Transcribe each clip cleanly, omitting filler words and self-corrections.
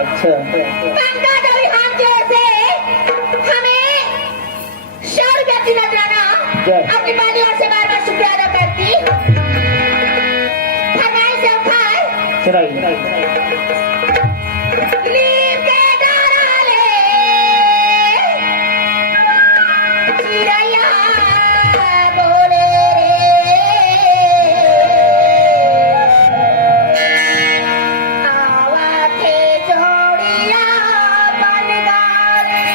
अच्छा हमें 100 रुपया दिला जाना अपनी वाली और से बार-बार शुक्रिया अदा करती फरमाइश है खाए चराई लीव के डाले चिड़ैया बोले आवा के जोड़िया बन गाले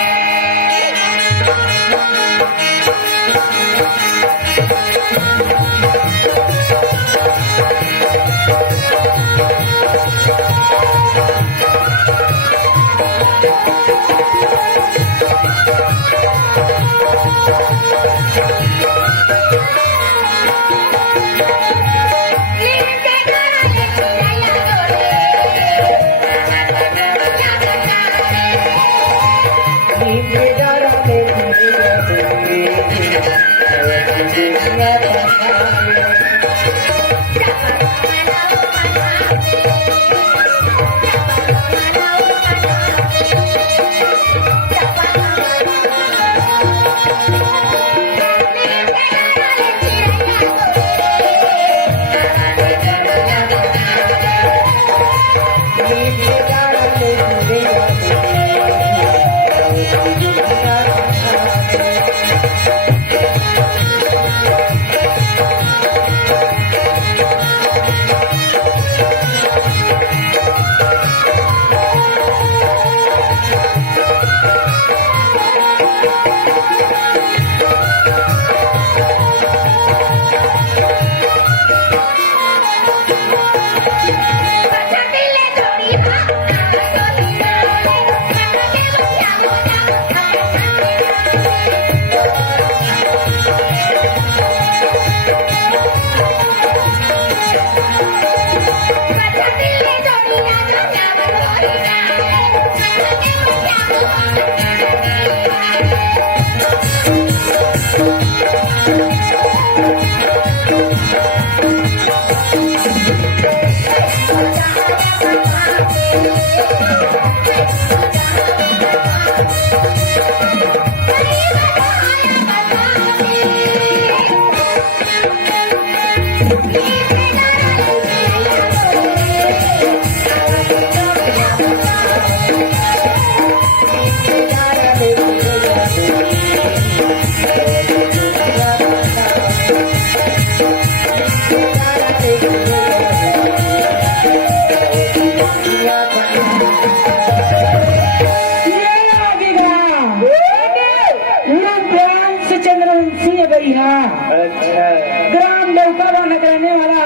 ग्राम लौकावा नगराने वाला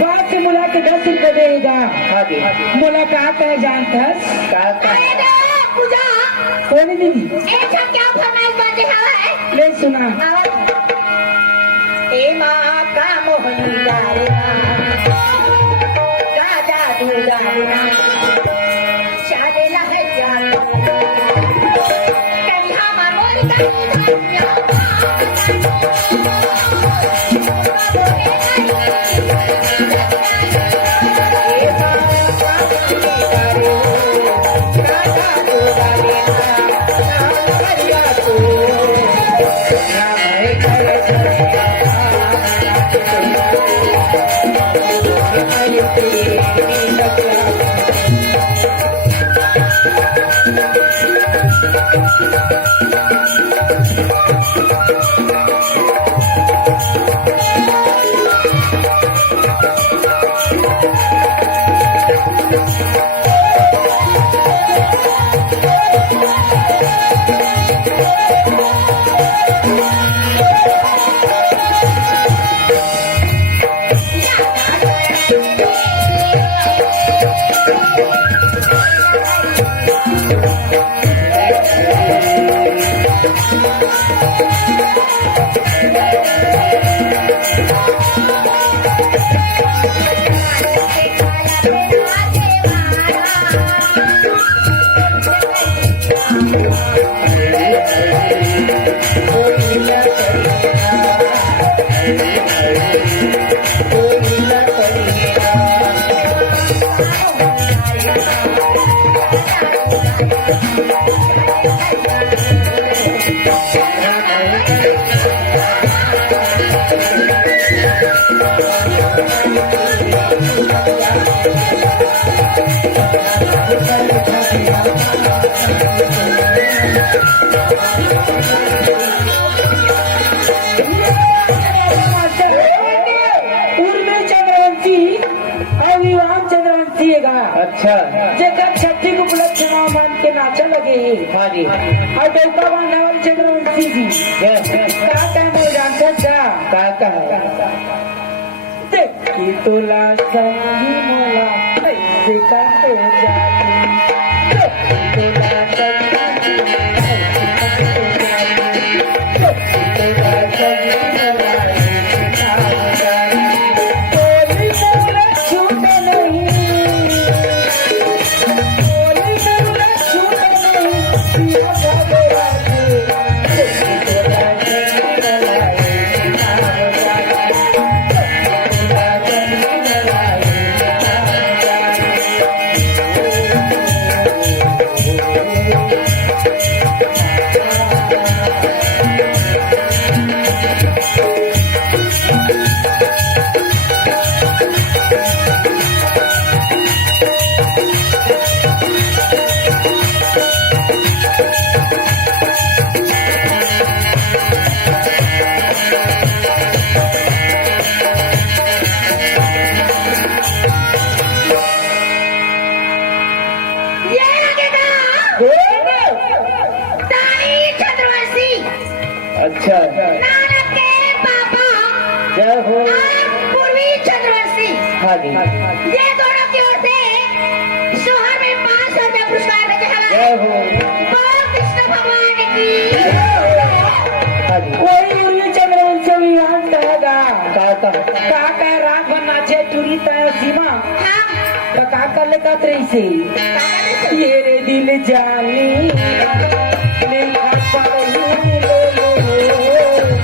5 से मुला के 10 रुपए देगा। मुलाकात है जानता पूजा कौन दीदी ऐसा क्या फरमाइश बातें है ले सुना ए माँ का मोहनी गारे राजा दूजा शादे लगे जान कभी हमार मोरी का उर्मी चंद्रवंशी अविवाह चंद्रवंशी है अच्छा जेकर छठी को उपलक्ष्य मान के नाचा लगे हाँ जी और डौका बांधने वाले चंद्रवंशी जी का टाइम हो जानता था का है कि तुला संगी मोला ऐसे काटे जाती तुला संगी तुला संगी मोला कोई मोला छूटे नहीं कोई मोला छूटे नहीं या भागे राजे तुला संगी ये लगेगा दाई चंद्रवंशी अच्छा नानक के पापा जय हो पूर्वी चंद्रवंशी हाँ जी ये दोनों की ओर से शोहर में 500 रुपया पुरस्कार देते हैं जय हो बोलो कृष्ण भगवान की हाँ जी कोई उर्मी चंद्रवंशी विवाह कहेगा का काका रात भर नाचे चूरी तय सीमा हाँ तो काका लेकर रही से ये रे दिल जानी लेखा पाई ले ले ये रे दिल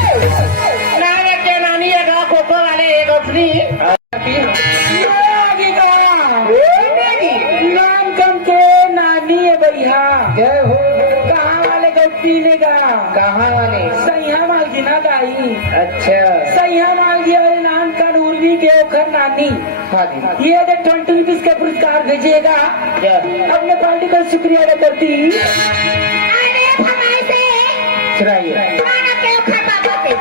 नानक के नानी एक खोखो वाले एक अपनी नाम कम के नानी है भैया जय हो कहाँ वाले गट्टी ने का कहाँ वाले सैया माल गिना गाई अच्छा सैया माल गिया वाले नाम का उर्वी के ओखर नानी हाँ जी ये 20 रुपीज का पुरस्कार भेजिएगा जय अपने पार्टी का शुक्रिया अदा करती अरे हमारे से सुनाइए नानक के ओखर पापा से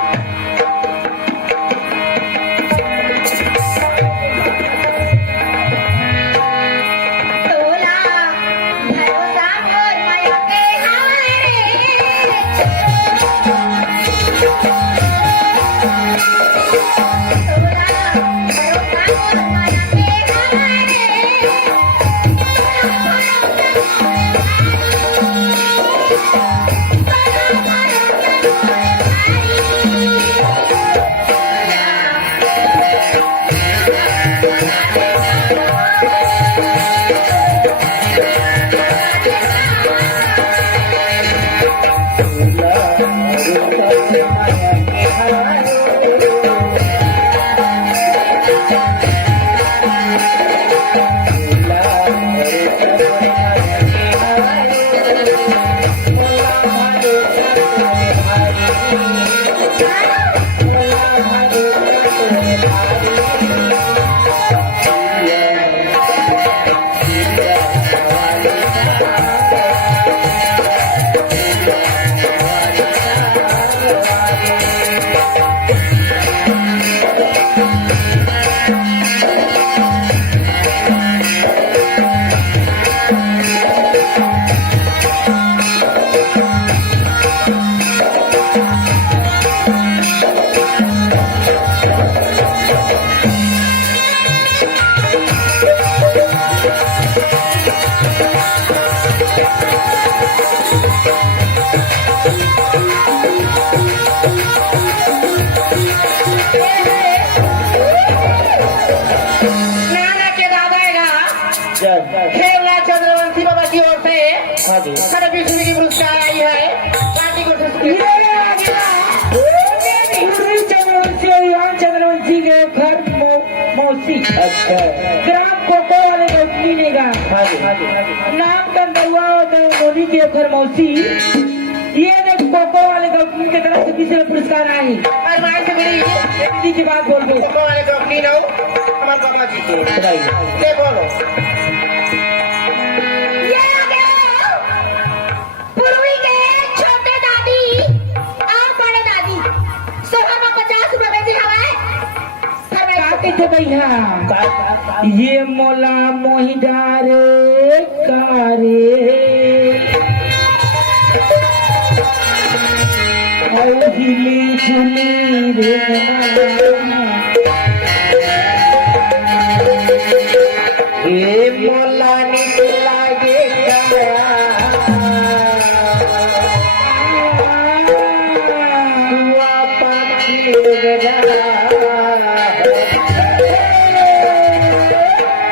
नाना के दादा जय खेवला चंद्रवंशी बाबा की ओर से हाँ जी खड़े विष्णु की पुरस्कार आई है पार्टी को चंद्रवंशी के घर मौसी अच्छा ग्राम कोको वाले गौतमी ने का हाँ जी नाम का दरुआ मोदी के घर मौसी ये देख कोको वाले गौतमी की तरफ से किसी पुरस्कार आई और माई से मेरी दीदी की बात बोल दो कोको वाले कंपनी ना हमारे बाबा जी के सुनाइए ले बोलो ये आ गया पूर्वी के छोटे दादी और बड़े दादी सोना में 50 रुपए बेची हवाए काटे थे भैया ये मोला मोहिदारे कारे हिली झुली रे ये मोला निकला ये हुआ पाखी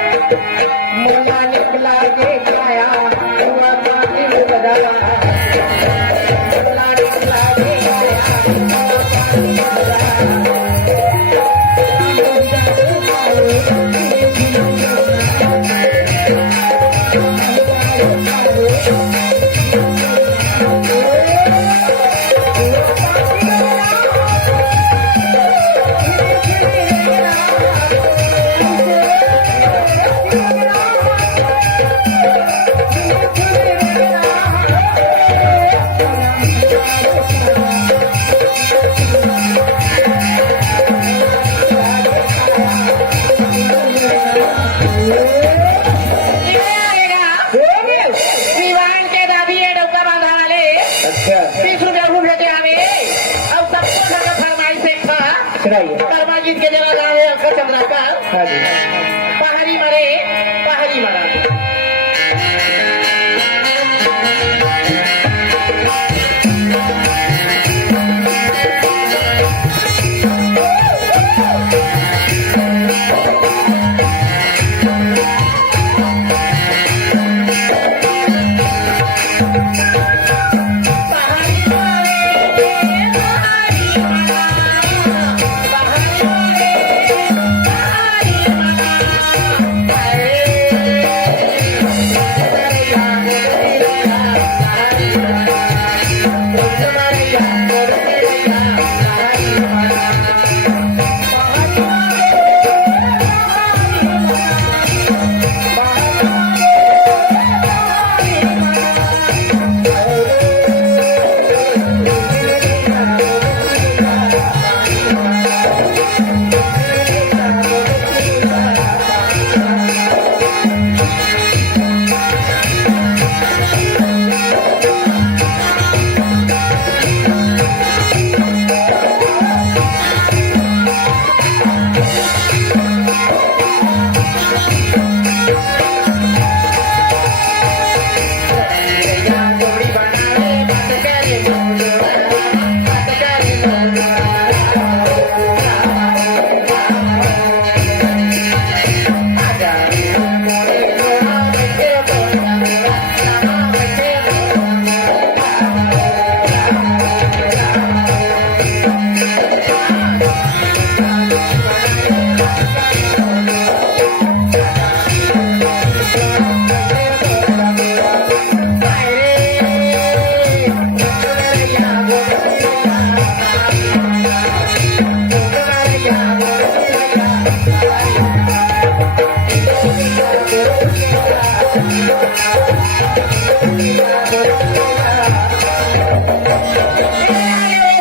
मोला निकला ये गाया हुआ पाखी मोला निकला ये गाया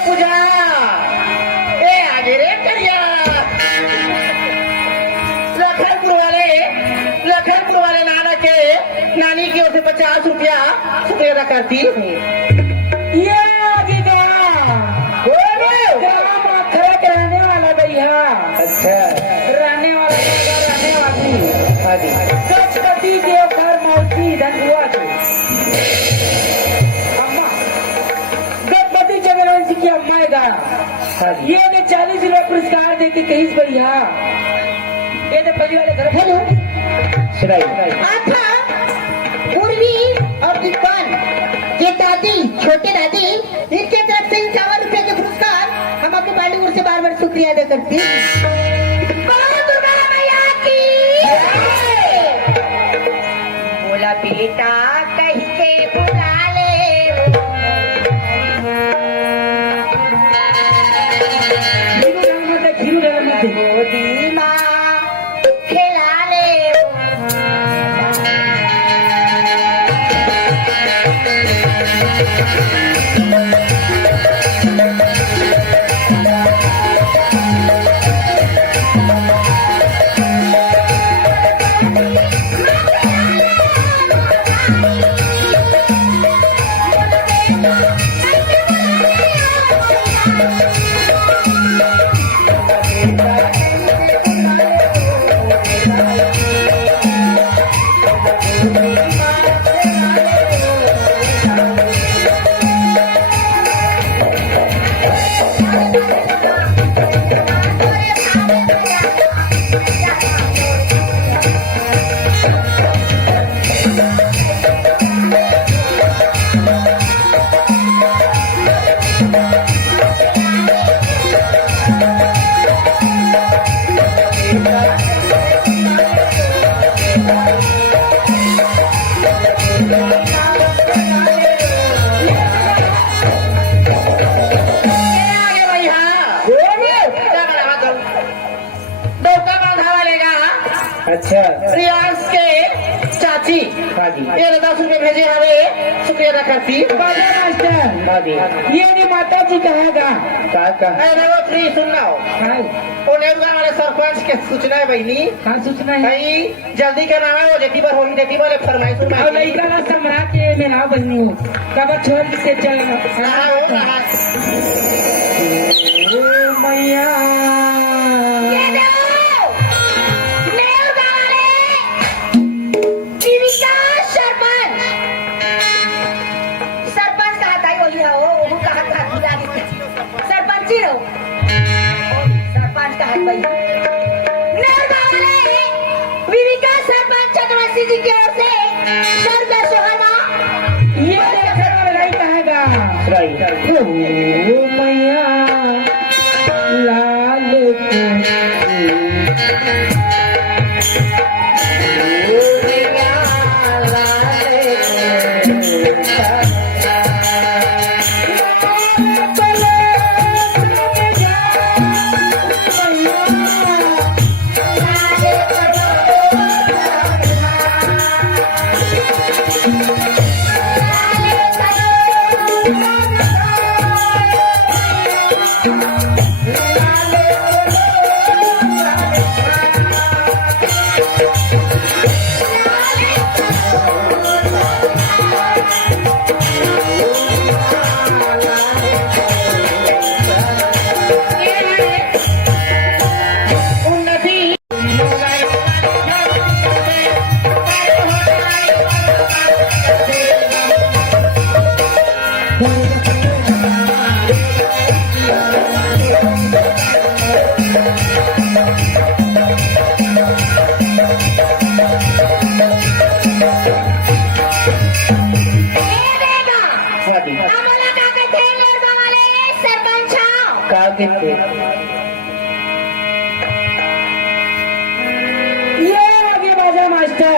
पूजा ए आगे रे करिया लखनपुर वाले नाना के नानी की ओर से 50 रुपया शुक्रिया अदा करती ये आगे गया गाँव अखरे के रहने वाला भैया, अच्छा रहने वाला रहने वाली हाँ जी गणपति देवघर मौसी धनुआ की अम्मा, गणपति चंद्रवंशी की अम्मा ने गाया। हाँ जी ये ने 40 रुपये पुरस्कार देके कहीं से भैया ये तो पहली वाले घर हेलो सुनाई आता पूर्वी और दीपान ये दादी छोटे दादी इनके तरफ से 51 रुपए के पुरस्कार हम आपके बालीवुड से बार बार शुक्रिया अदा करते हैं। बोलो दुर्गा मैया की बोला बेटा कह के बुला ले खीरू डाल मत गोदी माँ खिला ले अच्छा रियाज के चाची हाँ जी ये 10 रुपए भेजे हमें शुक्रिया अदा करती। बाजा मास्टर हाँ जी ये नहीं माता जी कहेगा का अरे वो फ्री सुनना हो उन्हें वाले सरपंच के सूचना है बहनी हाँ सूचना है भाई जल्दी का नाम है वो जेटी पर होगी जेटी वाले फरमाइश और लड़का ना सम्राट के मेरा बनी हूँ कब छोड़ के चल मैया ये दो नेल वाले जीविका सरपंच सरपंच कहा था वही है वो कहा था सरपंच ही रहो सरपंच कहा भाई नेल वाले विविका सरपंच चंद्रवंशी जी की ओर से सर का सुहाना ये लड़ाई कहेगा ओ मैया लाल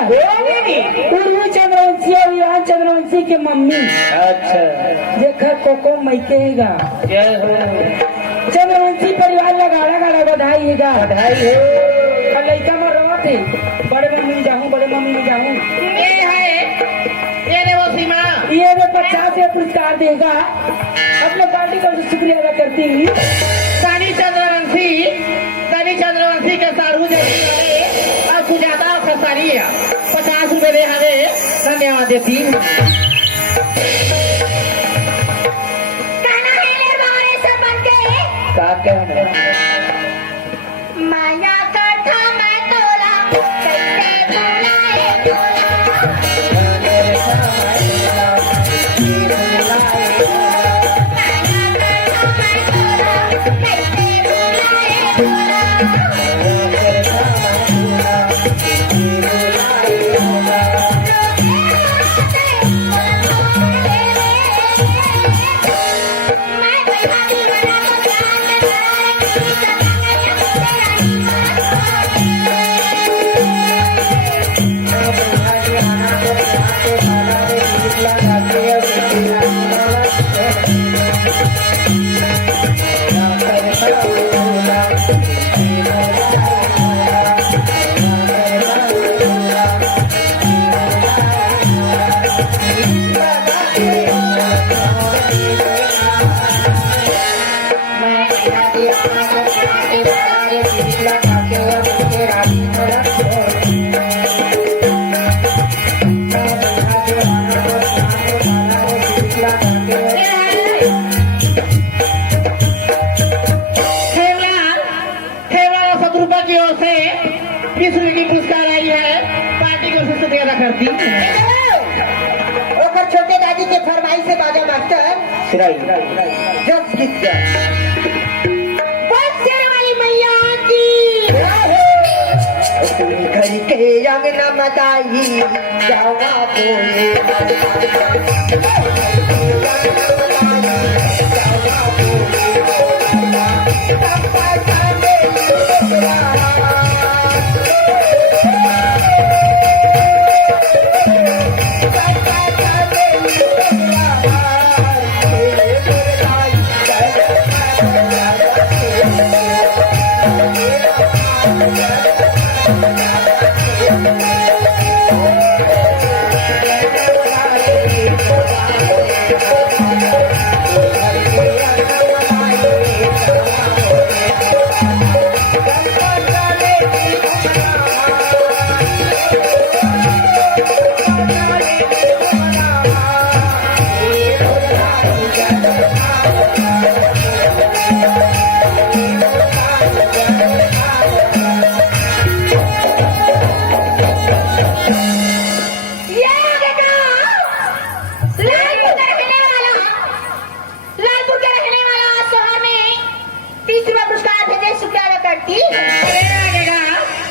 पूर्वी चंद्रवंशी और ईरान चंद्रवंशी के मम्मी अच्छा देखा कोको मैकेगा जय हो चंद्रवंशी परिवार लगाड़ा गाड़ा बधाई हैगा बधाई हो लड़का में रहो थे बड़े मम्मी में जाऊँ बड़े मम्मी में जाऊँ पुरस्कार देगा अपने पार्टी का शुक्रिया अदा करती हुई दानी चंद्रवंशी के सारू जैसे और सुजाता और खसारी 50 रुपए दे हमें धन्यवाद देती हूँ। कहना है मेरे बारे सरपंच के का कहना माया का था मैं तोला कैसे भुलाए करती ओकर छोटे दादी के फरमाई से बाजा मास्टर जब किसका बस वाली मैया की घर के रंग न मताई जावा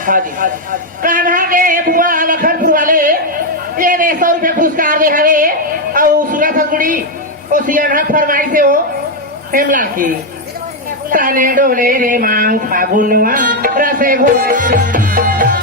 कान्हा के बुआ लखनपुर वाले ये 100 रुपए पुरस्कार दे हवे और सूरत हकुड़ी और सियाना फरमाई से हो हेमला की ताने डोले रे मांग फागुनवा रसे घोले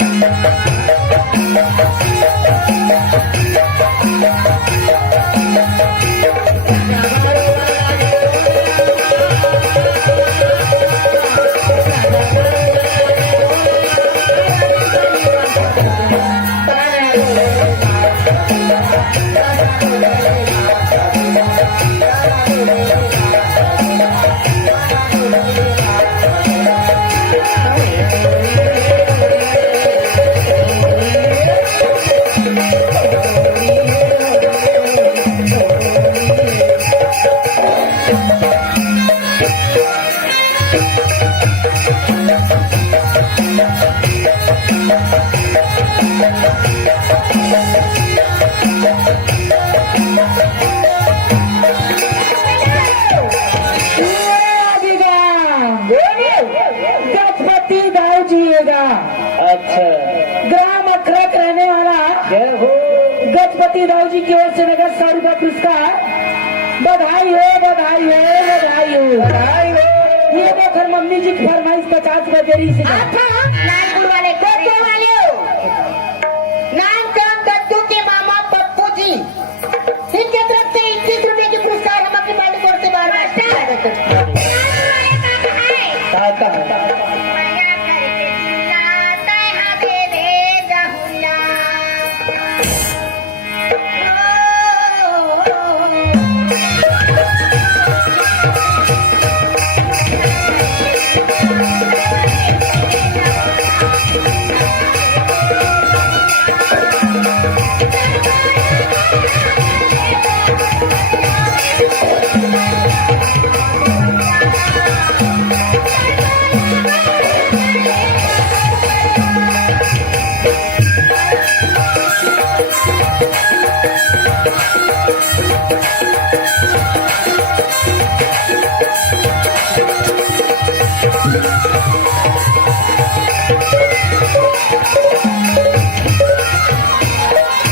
अच्छा ग्राम अखरक रहने वाला गजपति राव जी की ओर से नगद 100 रुपया पुरस्कार बधाई हो बधाई हो बधाई हो बधाई हो। ये देखकर मम्मी जी की फरमाइश 50 रुपया देरी से नानपुर वाले कोटे वाले नाम काम दत्तू के मामा पप्पू जी इनके तरफ से 21 रुपए की पुरस्कार हम अपनी पार्टी की ओर से बार बार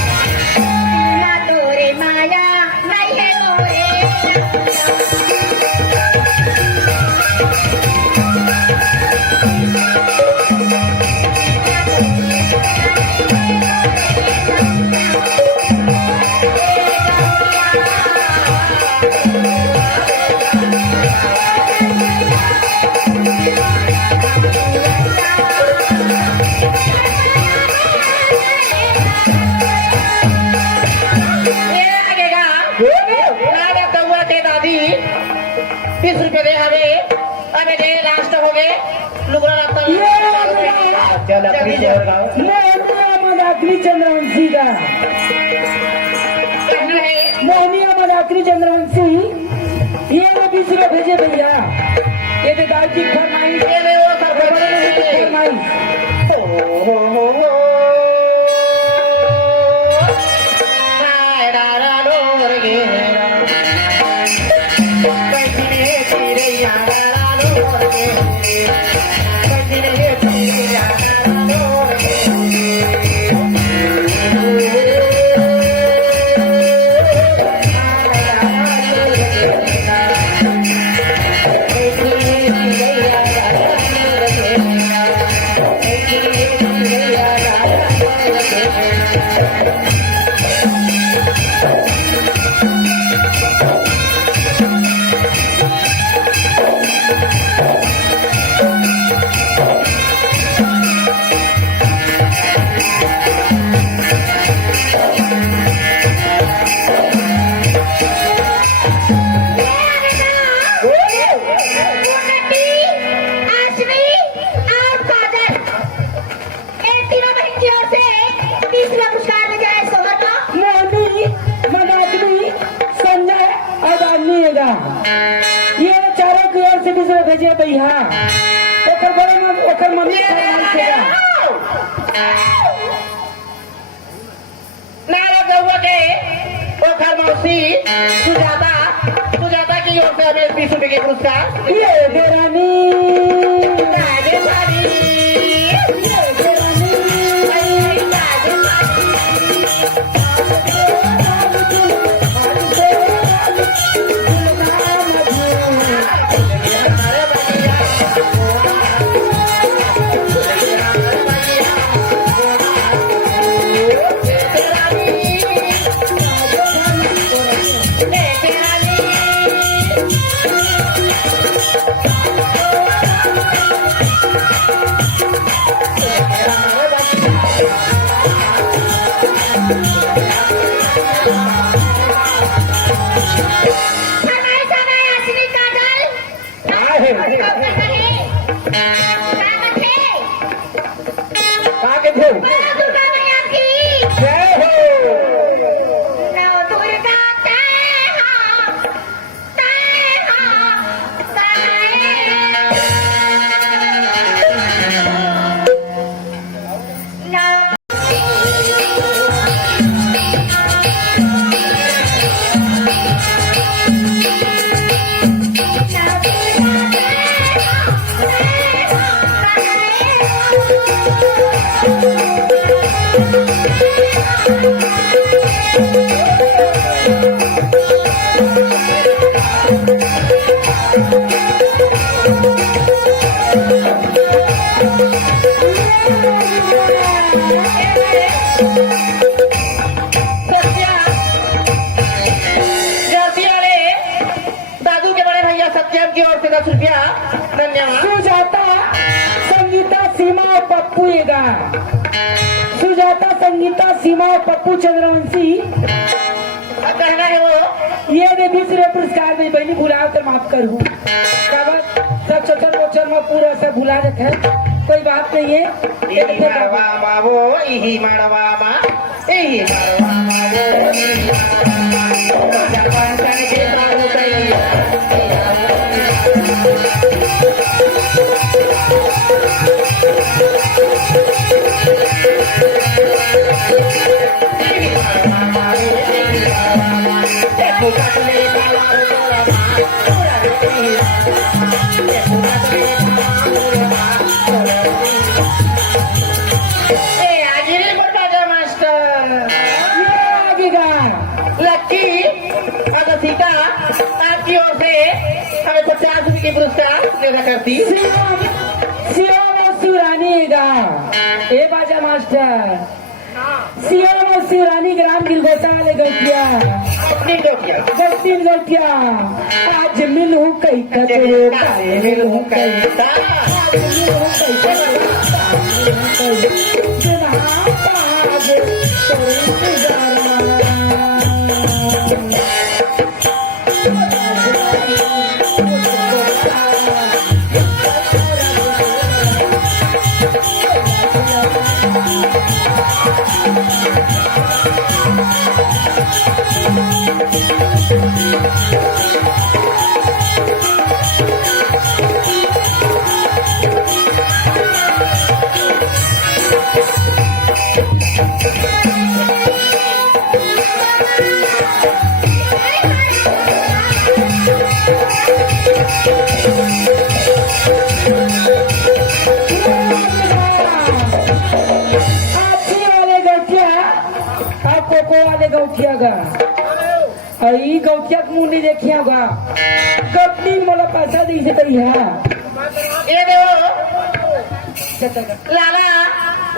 ना तोरे माया नहीं है मोरे ये लगेगा नाना कौआ के दादी 30 रुपए दे हमें अबे दे लास्ट हो गए लुगरा लगता मदाकरी चंद्रवंशी का कहना है मोहनिया मदाकरी चंद्रवंशी ये वो 20 रुपए भेजे भैया ये तो दादी फरमाइश ये ले वो सब फरमाइश ये चारों की ओर से 20 रुपए भेजे भैया ओकर बड़े में ओकर मम्मी नारा गौआ के ओखर मौसी सुजाता की ओर से हमें 20 रुपए के पुरस्कार ये देरानी दादू के बड़े भैया सत्यम की ओर से 10 रुपया धन्यवाद। सुजाता संगीता सीमा और पप्पू ये गान सुजाता संगीता सीमा और पप्पू चंद्रवंशी कहना है वो ये दे 20 रुपये पुरस्कार दे बहनी भुलाओ तो माफ करूँ सब चचर वचर में पूरा सब भुला देते कोई बात नहीं है इही मड़वा मावो इही मड़वा मा इही मड़वा मावो इही मड़वा मा सरपंचन के दारू दैया लक्की अगर सीता आपकी ओर से हमें 50 रुपए की पुरस्कार देना करती शिवरानी गा ए बाजा मास्टर शिवरानी ग्राम गिलगोसा वाले गलतिया अपनी डोकिया गलतीन गलतिया आज मिलूं कई कते मिलूं कई आज मिलूं वाले गौठिया गा आई गौठिया मुंह नहीं देखिया गा कभी मला पैसा दी से तरी है ये देखो लाला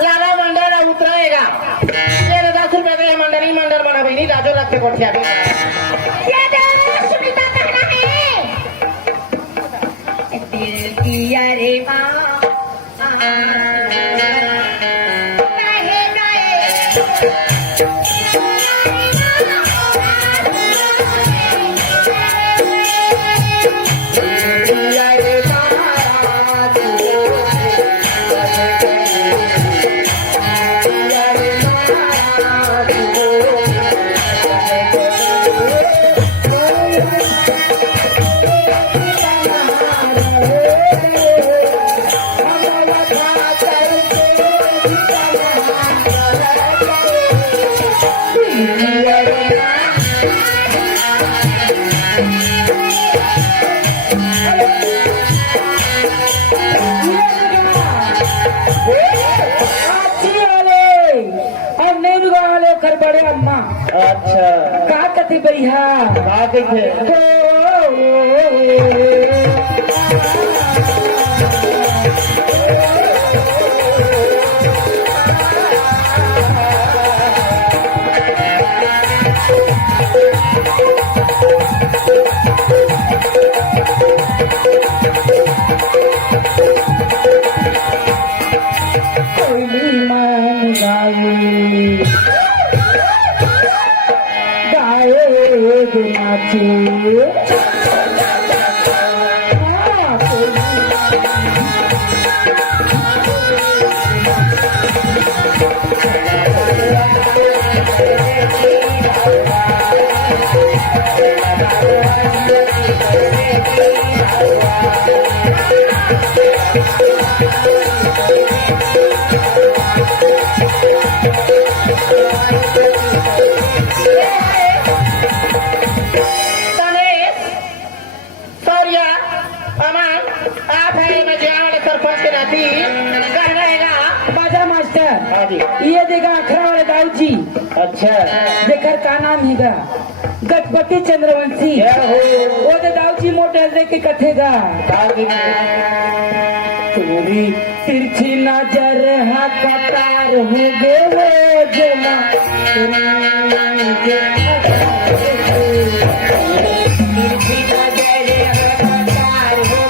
लाला मंडल उतराएगा ये 10 रुपए का ये मंडली मंडल बना भाई नहीं राजो रखते कोठिया पे ये देखो सुनीता कहना है दिल की अरे माँ कर बड़े अम्मा अच्छा का कथी बढ़िया का देखे ये देगा अखरा वाले दाऊ जी अच्छा जेकर का नाम हैगा गजपति चंद्रवंशी वो दे दाऊ जी मोटर दे के कथेगा तेरी तिरछी नजर है कतार हो गए जना तिरछी नजर है कतार हो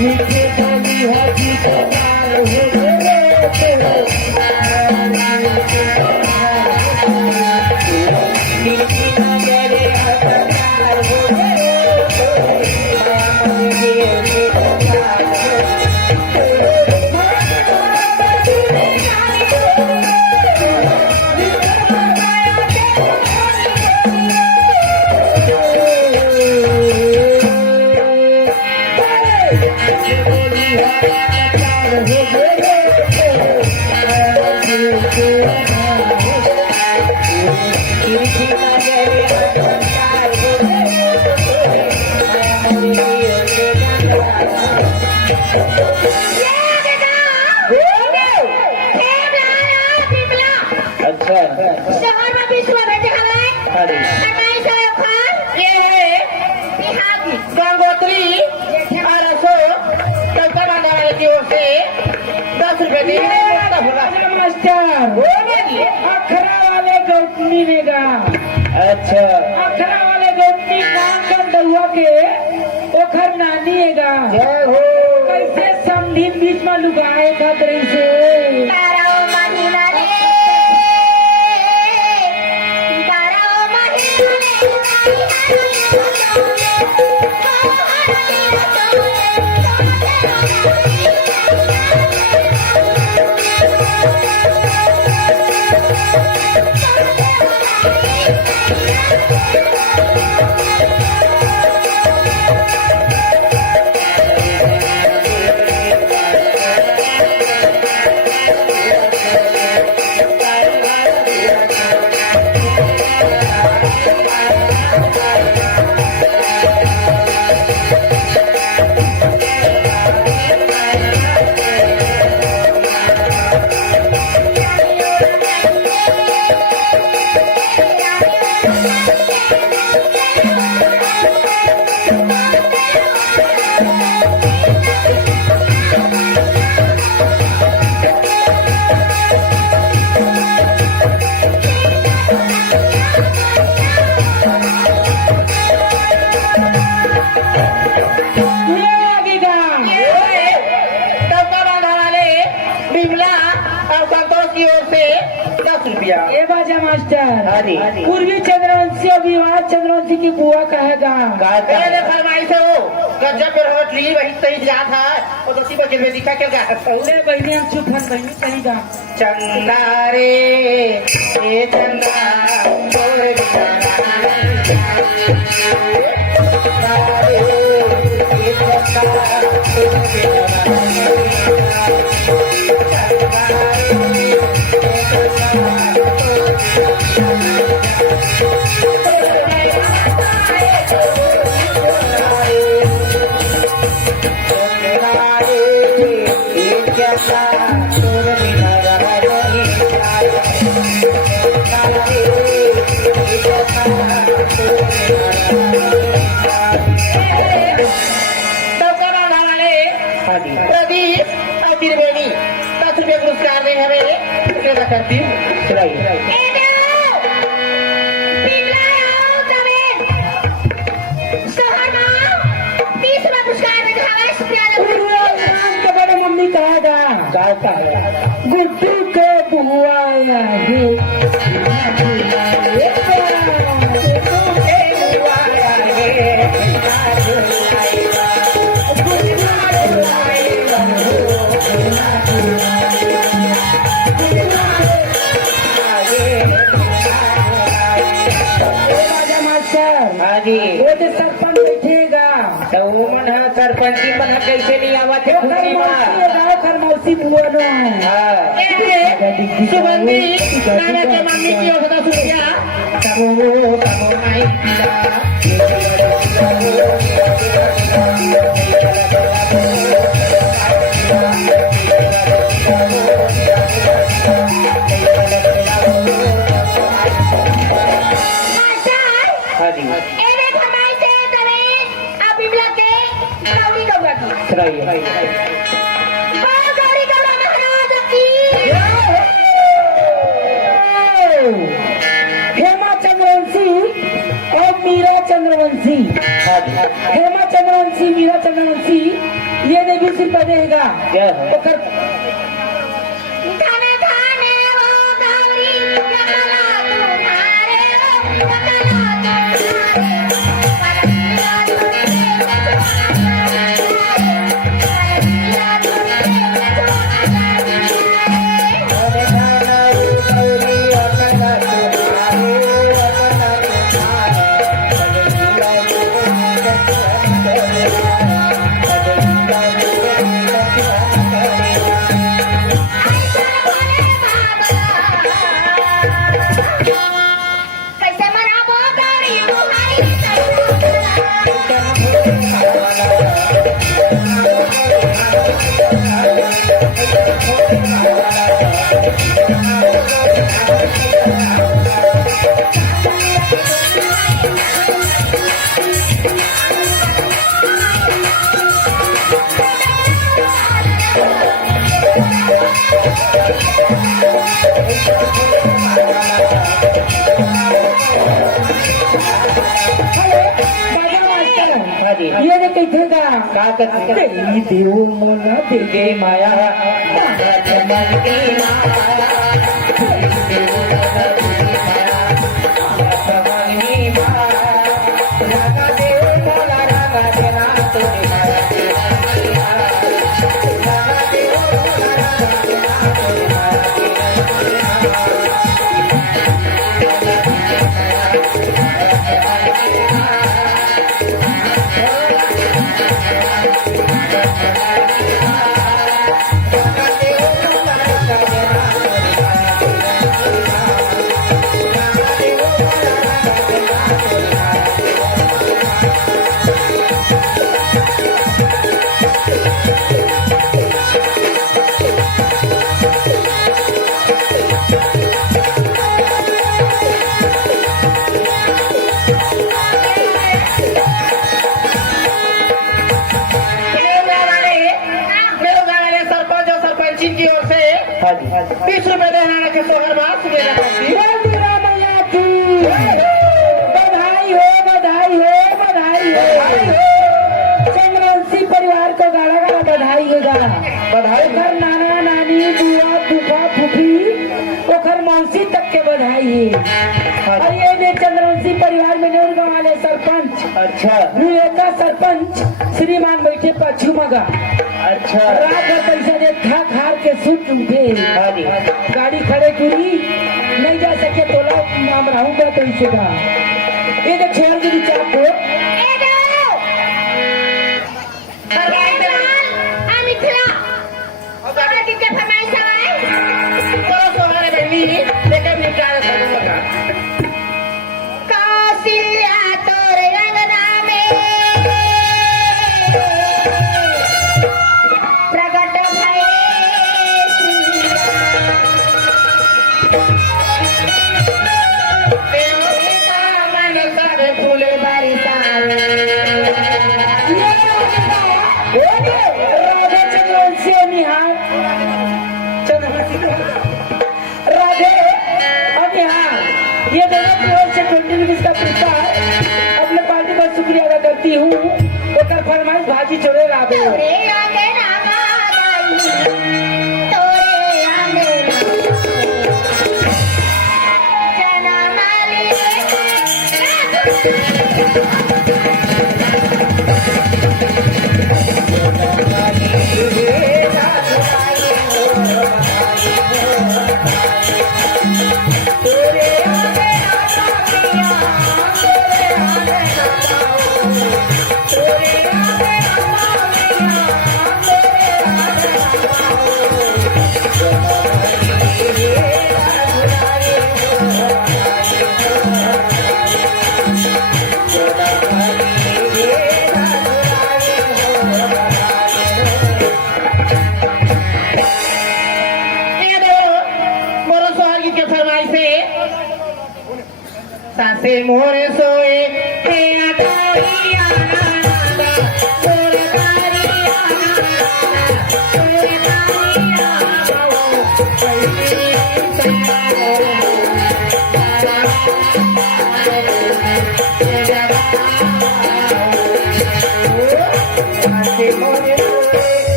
नीचे डाली हाथी कतार हो गए अच्छा शहरमा विश्व भेटे हवाई सकाळी सकाळ ये गंगोत्री और अशोक चौथा बांधा वाले की ओर से 10 रुपए दी मास्टर अखरा वाले गौतमी ने गा अच्छा अखरा वाले गौतमी काम कर दहुआ के ओखर नानी है गा जय हो कैसे समधी बीच में लुगाए खतरे से ताराओ महिना रे ताराओ ए बाजा मास्टर पूर्वी चंद्रवंशी विवाह चंद्रवंशी की बुआ कहेगा पहले फरमाइश हो जब रोट ली वही सही जा था और दूसरी बजे में दिखा क्या पहले बहनी हम चुप हन बहनी सही गा चंदा रे ए चंदा तोर प्रदीप और त्रिवेणी 10 रुपये पुरस्कार दे हमें करती हूँ सुनाइए मम्मी कहेगा गाता है गुड्डू के बुआ वो तो सरपंच बैठेगा तो सरपंच की बना कैसे नहीं आवा थे खुशी खरमौसी बुआ सुगंधी नाना के मम्मी की ओर 10 रुपया तबो तबो माई हेमा चंद्रवंशी और मीरा चंद्रवंशी हेमा चंद्रवंशी मीरा चंद्रवंशी ये ने 20 रुपया देगा तो कर माझा मास्तर ये रे कैथे का तेरी देव मला देगे माया की ओर से 30 रुपए देना के सोगर बात मेरा पति बंदीरा मैया की बधाई हो बधाई हो बधाई हो चंद्रवंशी परिवार को गाड़ा गाड़ा बधाई है गाड़ा बधाई घर नाना नानी बुआ फूफा फूफी ओखर मौसी तक के बधाई है और ये ने चंद्रवंशी परिवार में नूर गाँव वाले सरपंच अच्छा का सरपंच श्रीमान बैठे पछू मगा अच्छा रात भर पैसा दे था खार के सुत उठे गाड़ी खड़े पूरी नहीं जा सके तो लो हम रहूंगा कैसे का ये देख छेड़ दी चाप को राधे चंद्रवंशी और निहार राधे और निहार ये दोनों की ओर से 20 रुपीज का पुरस्कार अपने पार्टी का शुक्रिया अदा करती हूँ और फरमाइश भाजी छोड़े राधे सासे मोरे सोए हे अटारिया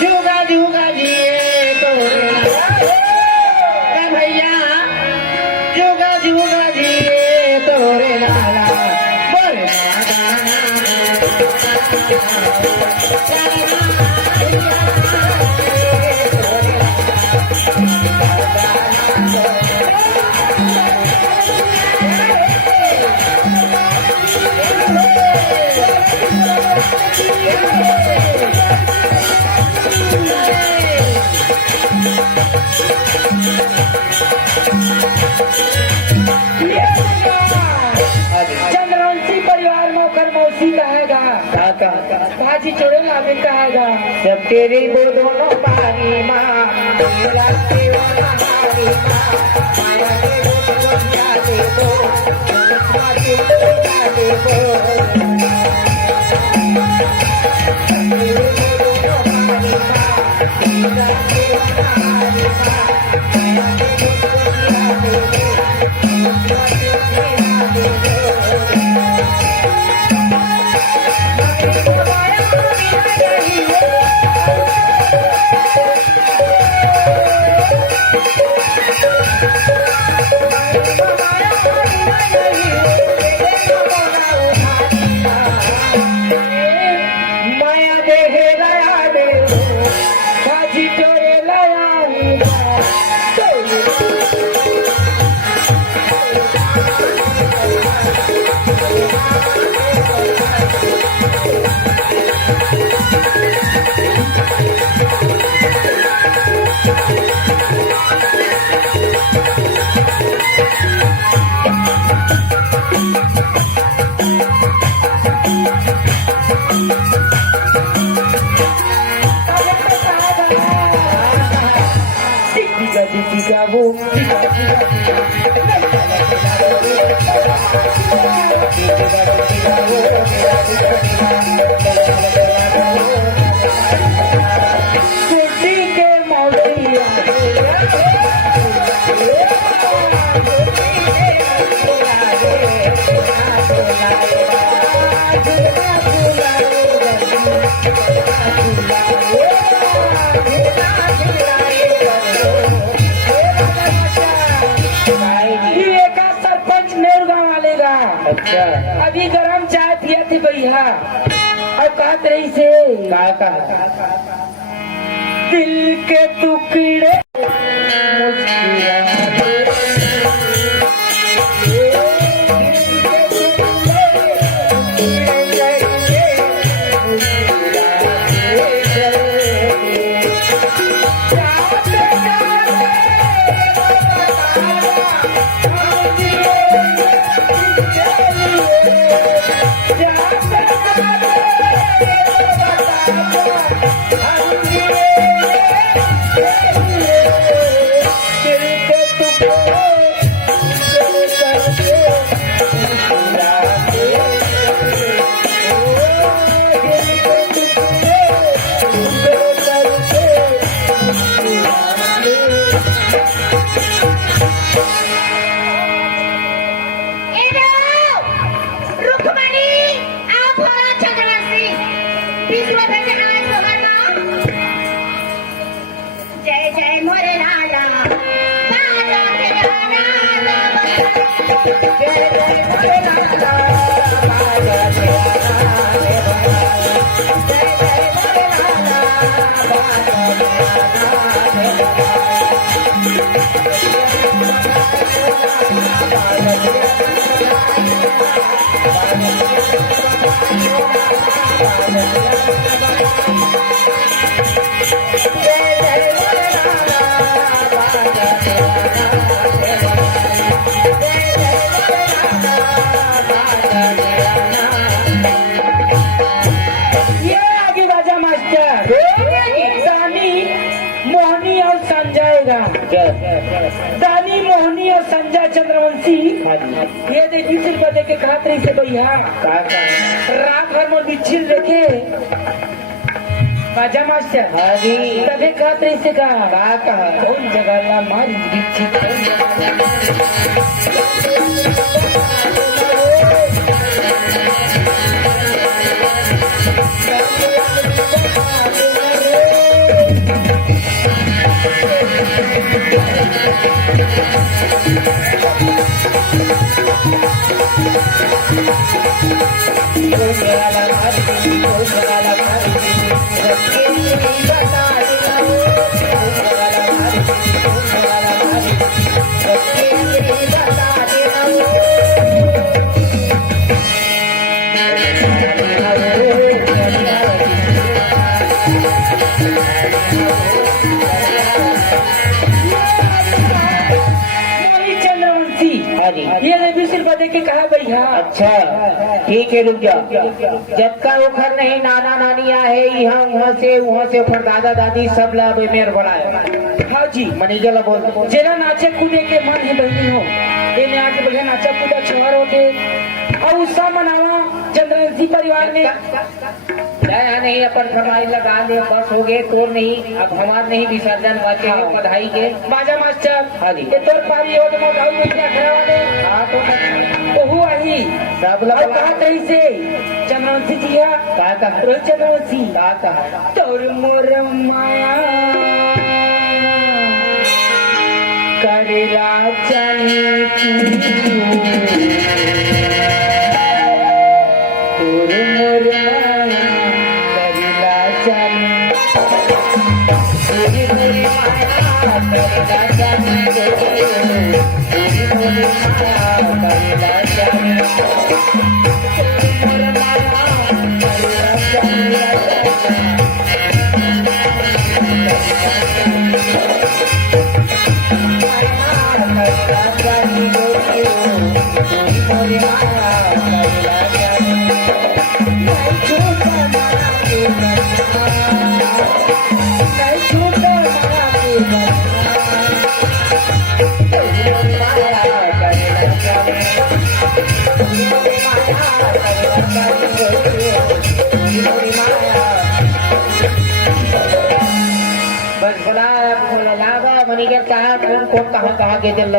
जुगा जुगा जिए तो तेरी वो दोनों पानी माँ मेरा दीवाना हारी माँ माया के रूप को क्या देवो जगत के क्या देवो तेरी वो दोनों पानी माँ मेरा दीवाना हारी माँ माया के रूप को क्या देवो जगत के क्या देवो माया देखे लाया दे बाजी तोरे लाया अभी गरम चाय पिया थी भैया और कहत रही से दिल के टुकड़े दानी मोहनी और संजय चंद्रवंशी ये देखी सिर्फ देखे खातरी से भैया रात भर में बिच्छिल देखे बाजा मास्टर तभी खातरी से कहा कौन जगह ला मारी बिच्छी लेके कहा भैया। अच्छा ठीक है रुक जा। जब का उखर नहीं नाना नानी आहे यहाँ वहाँ से उखर दादा दादी सब ला मेर बढ़ाए। हाँ जी मनीजा ला बोल जेना नाचे कूदे के मन है बहनी हो ये में आके बढ़िया नाचा कूदा छवार होते और उत्साह मनावा चंद्रवंशी परिवार ने। यहाँ नहीं अपन फरमाइश लगा दे बस हो गए तो नहीं अब हमार नहीं विसर्जन बाकी बधाई के बाजा मास्टर। हाँ जी। ये तोर पारी हो तो मोटाऊ में क्या खड़ा वाले हाँ तो ओहू आई सब और लगा कहा तरी से चंद्रवंशी जी है का रोहित चंद्रवंशी का तोर मोर माया करेला चली तोर मोर माया करेला चली तोर मोर माया करेला चली तोर मोर माया करेला चली तोर मोर माया करेला चली बस बोला लागा मनीजर कहा कौन कहाँ के दिल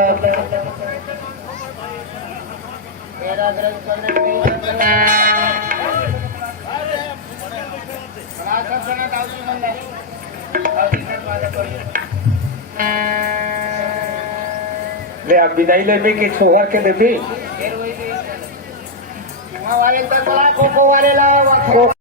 ले आप विदाई लेबे के छोहर के देबी वाले तो कोको वाले लाया